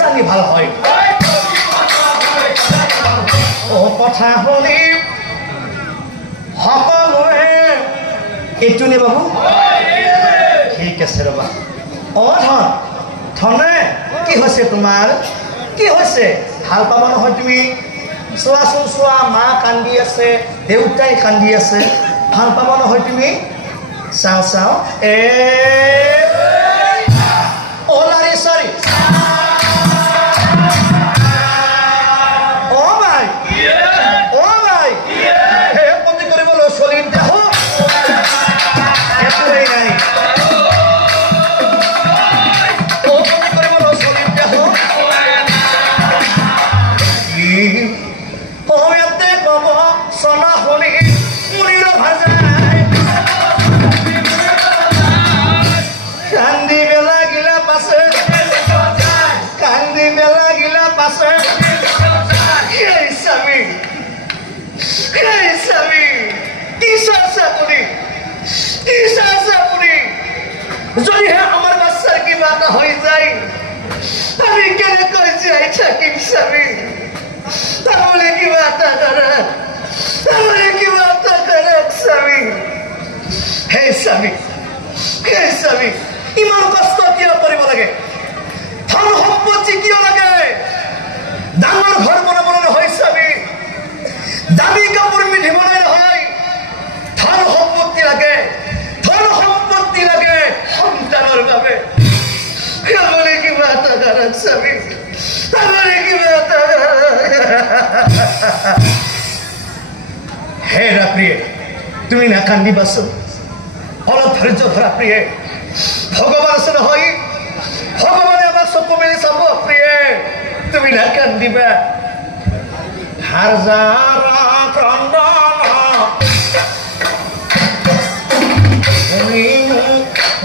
জানি ভাল হয় ও কথা শুনি সকলোৱে এইটো নে বাবু ঠিক আছে ৰবা অ ধনে কি হৈছে তোমাৰ কি হৈছে ভাল পাবা নহয় তুমি চোৱাচোন চোৱা মা কান্দি আছে দেউতাই কান্দি আছে ভাল পাবা নহয় তুমি চাও চাও অ নাৰী সৰি অ ভাই হে পতি কৰিবলৈ চলিম দেখো একোৱেই নাই Sana holi, munira bhajai. Kandi bela gila pase, kandi bela gila pase. Hey Sami, Isa sapuri. Jadi hai amar basar ki baat hoi jai. Ami kene koi jai chakim Sami. Tamole ki baat kara. Hey Sami, ইমান কষ্ট কিয় কৰিব লাগে ধন সম্পত্তি কিয় লাগে ডাঙৰ ঘৰ বনাবলৈ নহয় Sami দামী কাপোৰ পিন্ধিবলৈ নহয় ধন সম্পত্তি লাগে সন্তানৰ বাবে খাবলৈ কিবা এটা কৰক Sami খাবলৈ কিবা এটা হে রাপ্রিয়ে তুমি না কান্দিবাছো অলপ ধৈর্য ধরা প্রিয়ে ভগবান আছে নহয় ভগবানে আমার চকু মেলি চাব প্রিয়ে তুমি না কান্দিবা হাজারা ক্রন্দন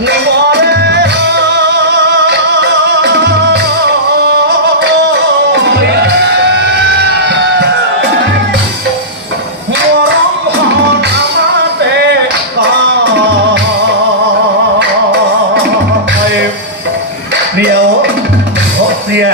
নিমরে Priya, oh Priya,